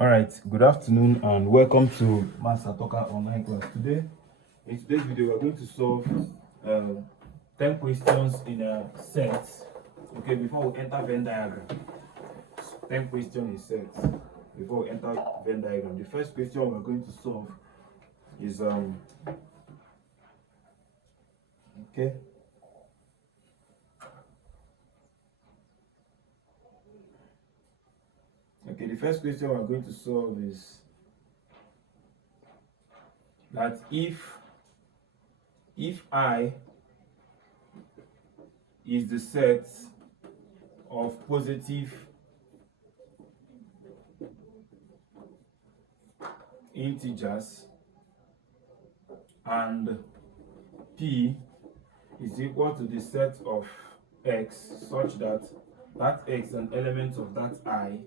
All right, good afternoon and welcome to Master Talker online class. In today's video, we're going to solve 10 questions in a set. Okay, before we enter Venn diagram, 10 questions in sets. Before we enter Venn diagram, the first question we're going to solve is okay. Okay, the first question we're going to solve is that if I is the set of positive integers and P is equal to the set of X such that X is an element of that I,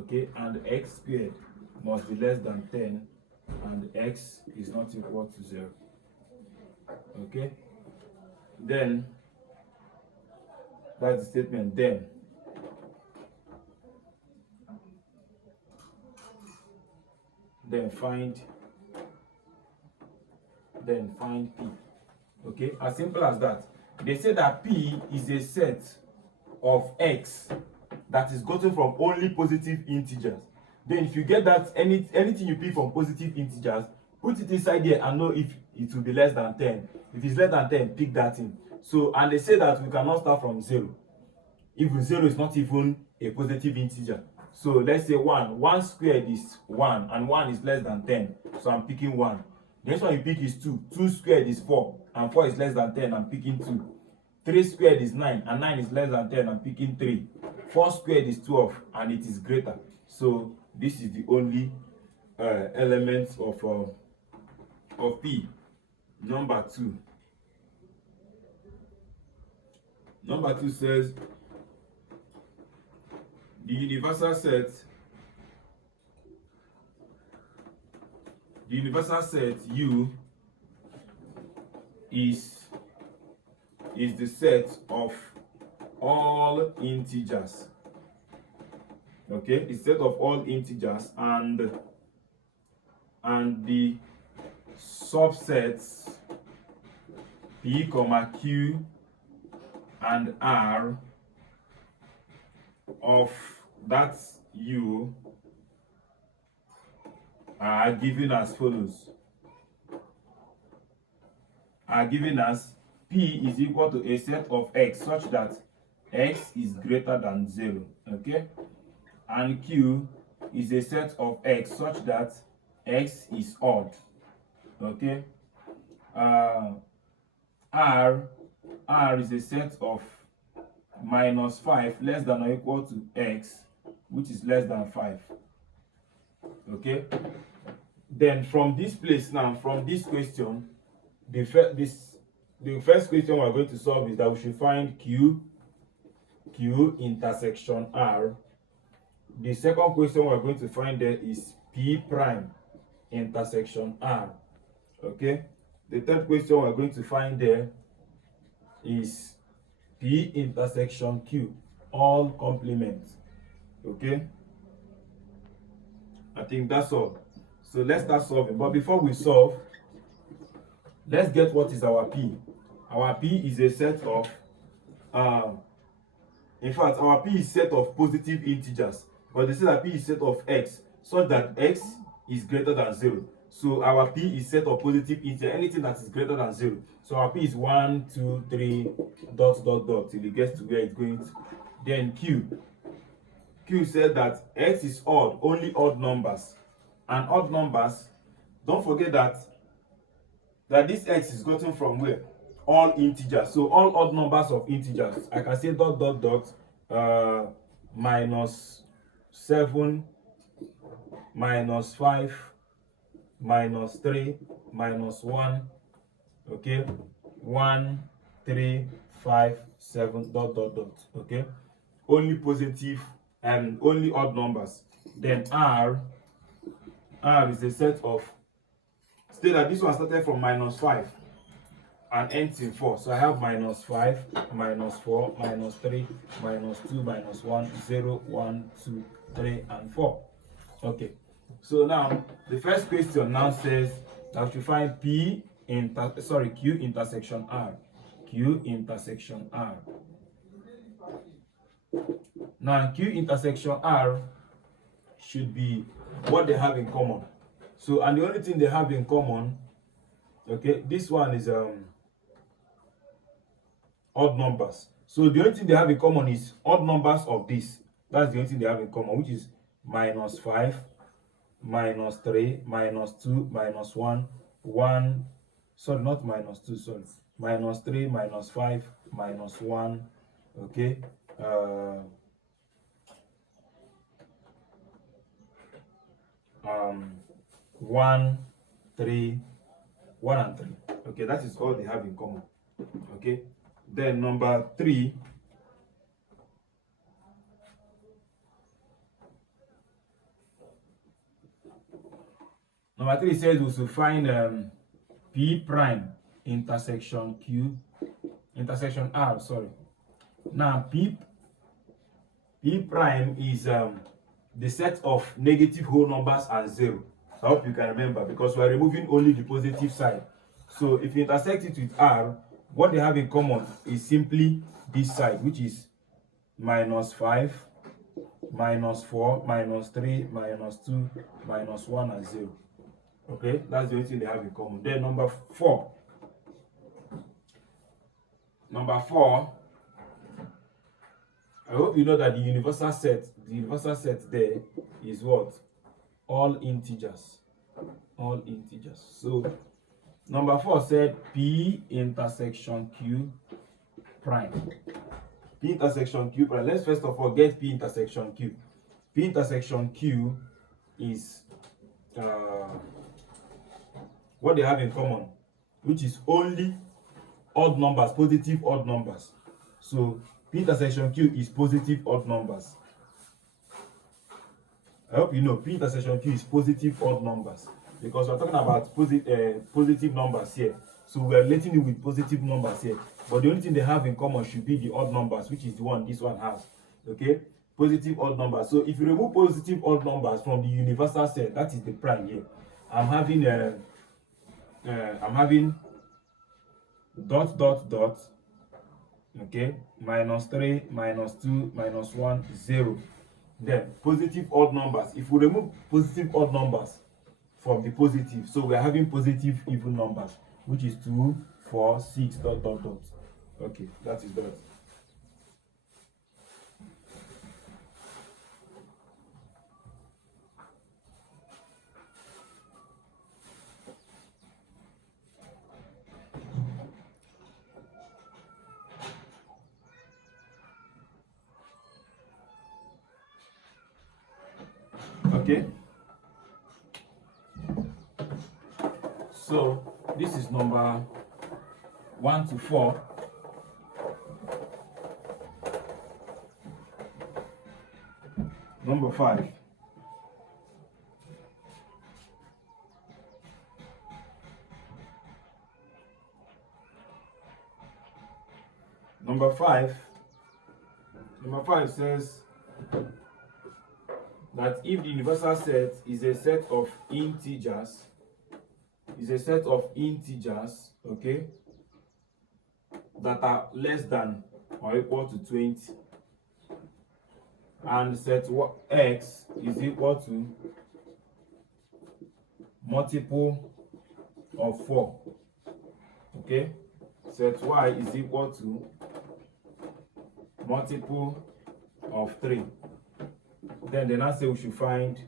okay, and X squared must be less than 10 and X is not equal to 0, okay, then that's the statement. Then find P. Okay, as simple as that. They say that P is a set of X that is gotten from only positive integers. Then if you get that anything you pick from positive integers, put it inside there and know if it will be less than 10. If it's less than 10, pick that in. So, and they say that we cannot start from 0. If 0 is not even a positive integer. So let's say 1 squared is 1 and 1 is less than 10. So I'm picking 1. The next one you pick is 2. 2 squared is 4 and 4 is less than 10. I'm picking 2. 3 squared is 9 and 9 is less than 10. I'm picking 3. 4 squared is 12 and it is greater. So this is the only element of P. Number 2. Number 2 says the universal set U is the set of all integers. Okay, it's set of all integers and the subsets P, Q and R of that U are given as follows. Are given as P is equal to a set of X such that X is greater than 0. Okay, and Q is a set of X such that X is odd. Okay, R is a set of -5 less than or equal to X, which is less than 5. Okay, then from this place now, from this question, the first question we're going to solve is that we should find Q intersection R. The second question we're going to find there is P prime intersection R. Okay, the third question we're going to find there is P intersection Q, all complements. Okay, I think that's all. So let's start solving. But before we solve, let's get what is our P. Our P is a set of in fact, our P is set of positive integers, but they say that P is set of X such that X is greater than 0. So our P is set of positive integers, anything that is greater than 0. So our P is 1, 2, 3, ... till it gets to where it's going to. Then Q said that X is odd, only odd numbers. And odd numbers, don't forget that this X is gotten from where? All integers. So all odd numbers of integers. I can say ... -7, -5, -3, -1, okay, 1, 3, 5, 7, ... okay, only positive and only odd numbers. Then R is a set of, say that this one started from -5 and ends in 4. So I have -5, -4, -3, -2, -1, 0, 1, 2, 3, and 4. Okay, so now the first question now says that you find Q intersection R. Q intersection R. Now Q intersection R should be what they have in common. So, and the only thing they have in common, okay, this one is odd numbers. So the only thing they have in common is odd numbers of this. That's the only thing they have in common, which is -5, -3, -2, -1, 1. Sorry, not -2. Sorry, -3, -5, -1. Okay. 1, 3, 1 and 3. Okay, that is all they have in common. Okay. Then number 3. Number 3 says we should find P prime intersection intersection R. Sorry. Now P prime is the set of negative whole numbers and 0. I hope you can remember, because we are removing only the positive side. So if you intersect it with R, what they have in common is simply this side, which is -5, -4, -3, -2, -1 and 0. Okay, that's the only thing they have in common. Then number 4. Number 4, I hope you know that the universal set there is what? All integers. All integers. So number 4 said P intersection Q prime. P intersection Q prime. Let's first of all get P intersection Q. P intersection Q is what they have in common, which is only odd numbers, positive odd numbers. So P intersection Q is positive odd numbers. I hope you know P intersection Q is positive odd numbers, because we're talking about positive numbers here. So we're relating it with positive numbers here. But the only thing they have in common should be the odd numbers, which is the one this one has. Okay? Positive odd numbers. So if you remove positive odd numbers from the universal set, that is the prime here. I'm having dot dot dot, okay, -3, -2, -1, 0. Then positive odd numbers. If we remove positive odd numbers from the positive, so we're having positive even numbers, which is 2, 4, 6, dot dot dot. Okay, that is that. Okay, so this is number 1 to 4. Number 5. Number 5 says that if the universal set is a set of integers, okay, that are less than or equal to 20, and set x is equal to multiple of 4, okay, set y is equal to multiple of 3, then they now say we should find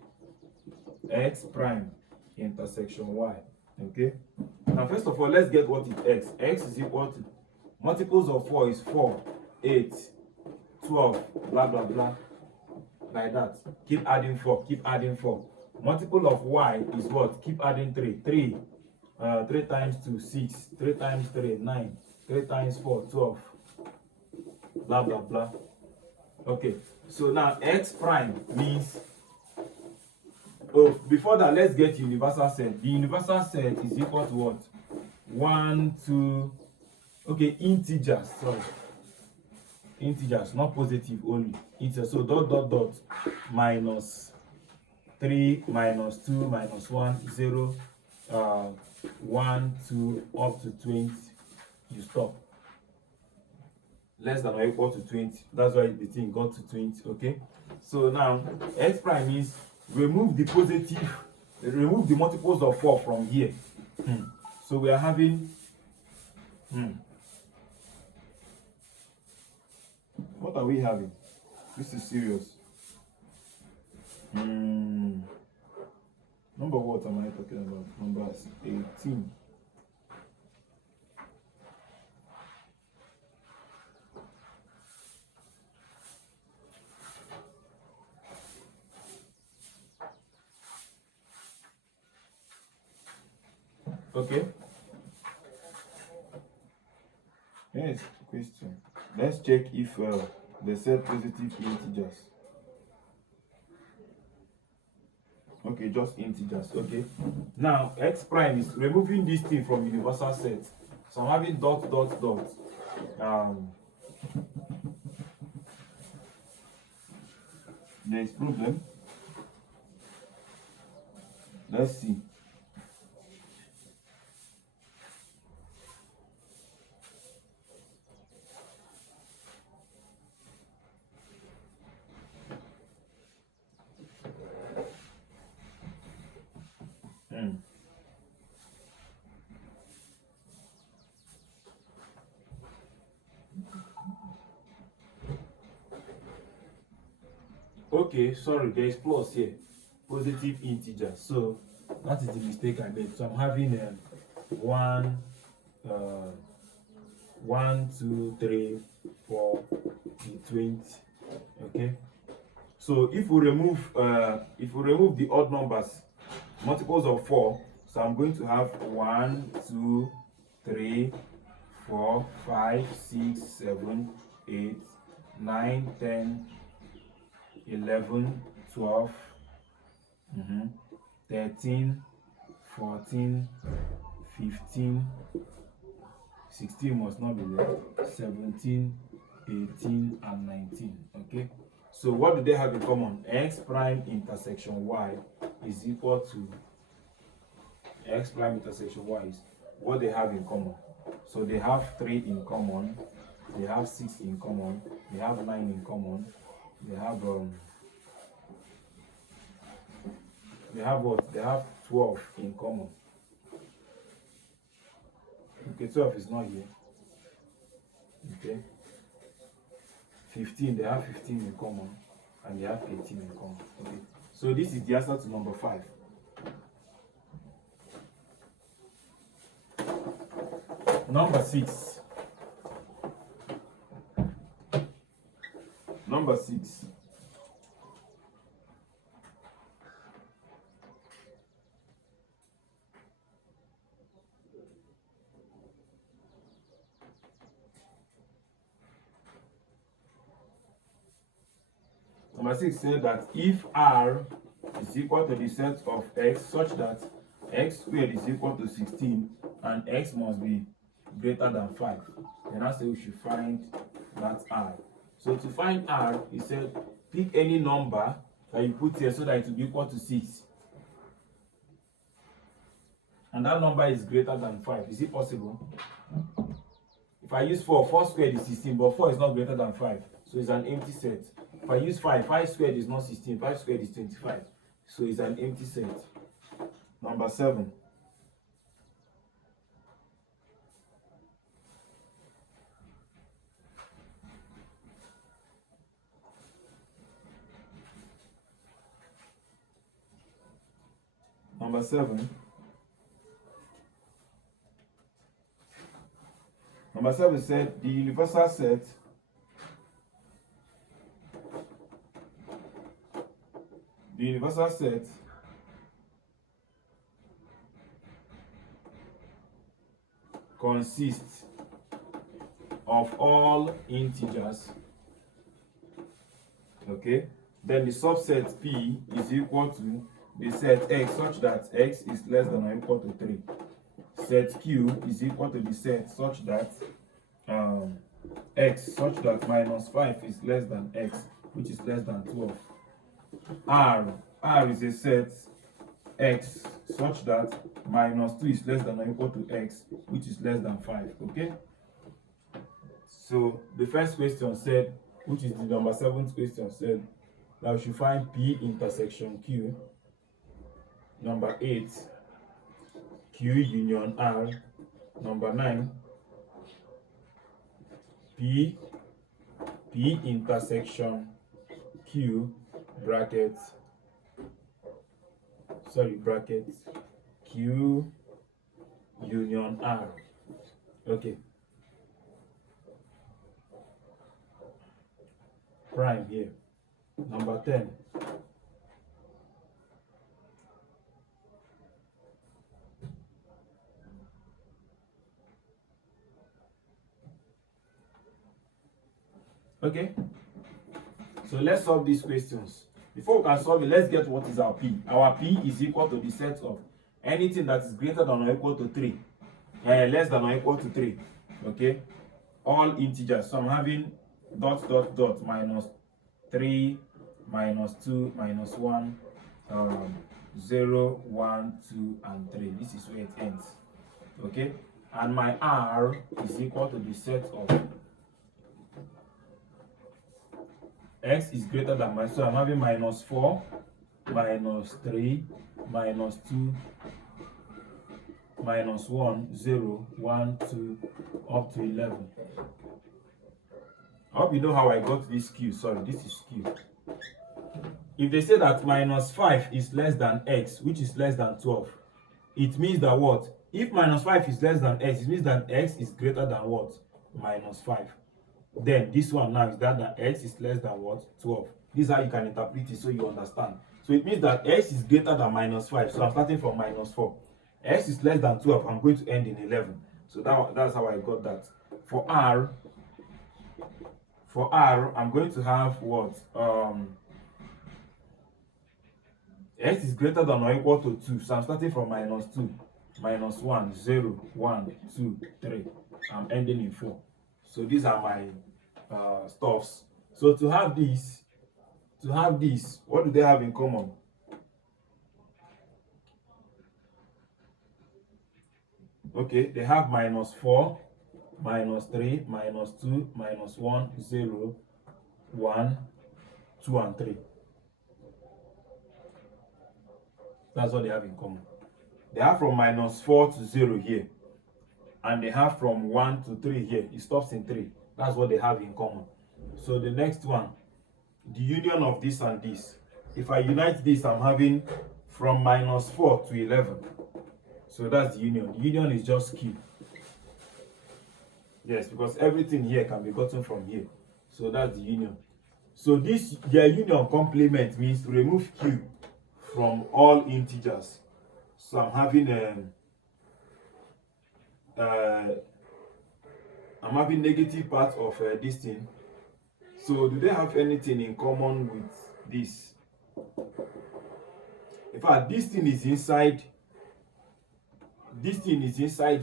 x prime intersection y. Okay, now first of all, let's get what is x. X is equal to multiples of 4 is 4, 8, 12, blah blah blah, like that. Keep adding 4, keep adding 4. Multiple of y is what? Keep adding 3. 3 times 2, 6. 3 times 3, 9. 3 times 4, 12, blah blah blah. Okay, so now x prime means, oh, before that, let's get universal set. The universal set is equal to what? 1, 2, okay, integers, sorry. Integers, not positive only. Integers, so dot dot dot minus 3 minus 2 minus 1, 0, 1, 2, up to 20, you stop. Less than or equal to 20. That's why the thing got to 20. Okay. So now x prime is remove the multiples of 4 from here. So we are having what are we having? This is serious. Number what am I talking about? Number 18. Okay. Here's the question. Let's check if they set positive integers. Okay, just integers. Okay. Now x prime is removing this thing from universal set. So I'm having dot dot dot. There is problem. Let's see. Okay, sorry, there is plus here. Positive integer. So that is the mistake I made. So I'm having 1, 2, 3, 4, 20. Okay. So if we remove the odd numbers, multiples of 4, so I'm going to have 1, 2, 3, 4, 5, 6, 7, 8, 9, 10, 11, 12, 13, 14, 15, 16 must not be there, 17, 18, and 19. Okay. So what do they have in common? X prime intersection y is equal to x prime intersection y is what they have in common. So they have 3 in common, they have 6 in common, they have 9 in common, they have what? They have 12 in common. Okay, 12 is not here. Okay. 15, they have 15 in common, and they have 18 in common. Okay. So this is the answer to number 5. Number 6. Number 6. Number 6 said that if R is equal to the set of x such that x squared is equal to 16 and x must be greater than 5, then I say we should find that R. So to find R, he said pick any number that you put here so that it will be equal to 6. And that number is greater than 5. Is it possible? If I use 4, 4 squared is 16, but 4 is not greater than 5. So it's an empty set. If I use 5, 5 squared is not 16, 5 squared is 25. So it's an empty set. Number 7. Number 7. Number 7 said the universal set consists of all integers. Okay, then the subset P is equal to the set X such that X is less than or equal to 3. Set Q is equal to the set such that X such that minus 5 is less than X, which is less than 12. R R is a set X such that minus 2 is less than or equal to X, which is less than 5. Okay? So the first question said, which is the number 7th question, said that we should find P intersection Q. Number 8, Q union R. Number 9, P intersection Q bracket Q union R. Okay. Prime here. Number 10. Okay. So let's solve these questions. Before we can solve it, let's get what is our P. Our P is equal to the set of anything that is greater than or equal to 3. Less than or equal to 3. Okay. All integers. So I'm having dot minus 3, minus 2, minus 1, 0, 1, 2, and 3. This is where it ends. Okay. And my R is equal to the set of X is greater than my, so I'm having minus 4, minus 3, minus 2, minus 1, 0, 1, 2, up to 11. I hope you know how I got this Q. Sorry, this is Q. If they say that minus 5 is less than X, which is less than 12, it means that what? If minus 5 is less than X, it means that X is greater than what? Minus 5. Then this one now is that X is less than what? 12. This is how you can interpret it so you understand. So it means that X is greater than minus 5. So I'm starting from minus 4. X is less than 12. I'm going to end in 11. So that's how I got that. For R, I'm going to have what? X is greater than or equal to 2. So I'm starting from minus 2. Minus 1, 0, 1, 2, 3. I'm ending in 4. So these are my stuffs. So to have this, what do they have in common? Okay, they have minus 4, minus 3, minus 2, minus 1, 0, 1, 2, and 3. That's what they have in common. They have from minus 4 to 0 here. And they have from 1 to 3 here. It stops in 3. That's what they have in common. So the next one, the union of this and this. If I unite this, I'm having from minus 4 to 11. So that's the union. The union is just Q. Yes, because everything here can be gotten from here. So that's the union. So this, their union complement means to remove Q from all integers. So I'm having negative part of this thing. So do they have anything in common with this? In fact, this thing is inside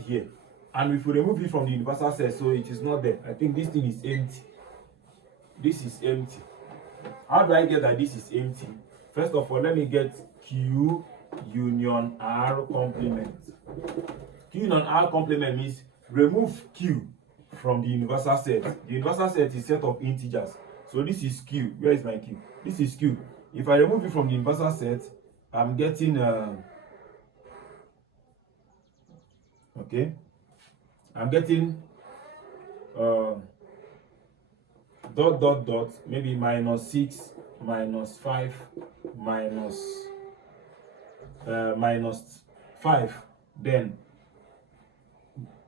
here. And if we remove it from the universal set, so it is not there. I think this thing is empty. This is empty. How do I get that this is empty? First of all, let me get Q union R complement. Q union R complement means remove Q from the universal set. The universal set is set of integers. So this is Q. Where is my Q? This is Q. If I remove it from the universal set, I'm getting okay. I'm getting maybe minus 6, minus 5, minus 5. Then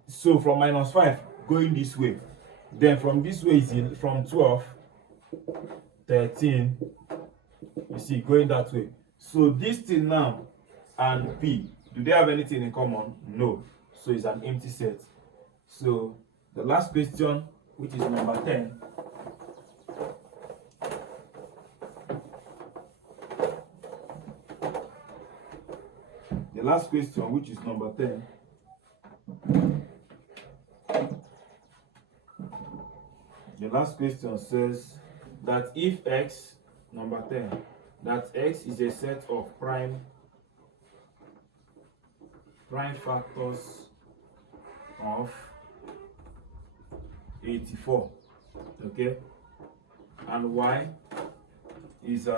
so from minus 5 going this way. Then from this way is from 12, 13. You see, going that way. So this thing now and P, do they have anything in common? No. So it's an empty set. So the last question, which is number 10. The last question, which is number 10. The last question says that if X, number 10, that X is a set of prime factors of 84, okay, and Y is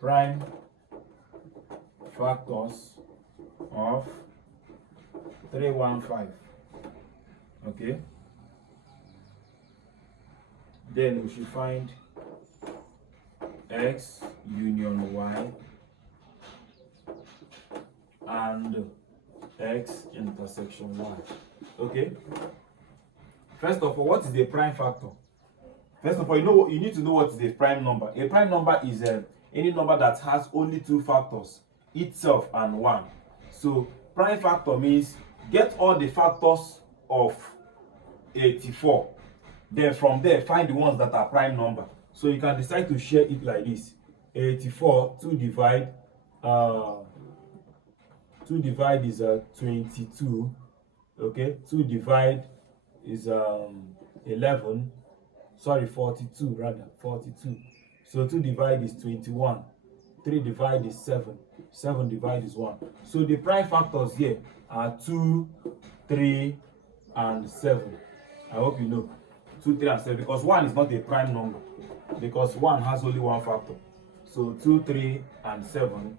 prime factors of 315, okay. Then we should find X union Y and X intersection Y. Okay. First of all, what is a prime factor? First of all, you need to know what is a prime number. A prime number is any number that has only two factors, itself and one. So prime factor means get all the factors of 84. Then from there, find the ones that are prime number. So you can decide to share it like this. 84, 2 divide is 22. Okay, 2 divide is 11. Sorry, 42 rather, 42. So 2 divide is 21. 3 divide is 7. 7 divide is 1. So the prime factors here are 2, 3, and 7. I hope you know. 2, 3, and 7, because 1 is not a prime number, because 1 has only one factor. So 2, 3, and 7.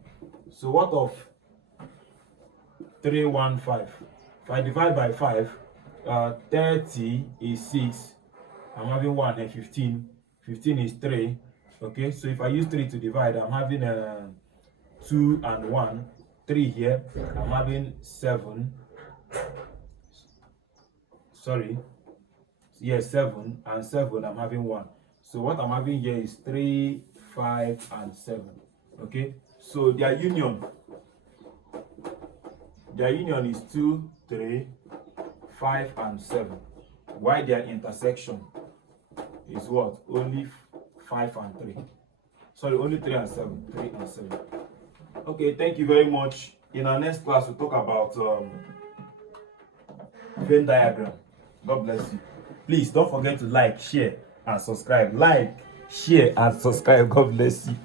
So what of 3, 1, 5? If I divide by 5, 30 is 6. I'm having 1 and 15. 15 is 3. Okay, so if I use 3 to divide, I'm having 2 and 1. 3 here. I'm having 7. Sorry. Yes, 7 and 7, I'm having 1. So what I'm having here is 3, 5, and 7. Okay, so their union is 2, 3, 5, and 7. Why their intersection is what? Only 5 and 3. Sorry, only 3 and 7. 3 and 7. Okay, thank you very much. In our next class, we'll talk about Venn diagram. God bless you. Please don't forget to like, share, and subscribe. Like, share, and subscribe. God bless you.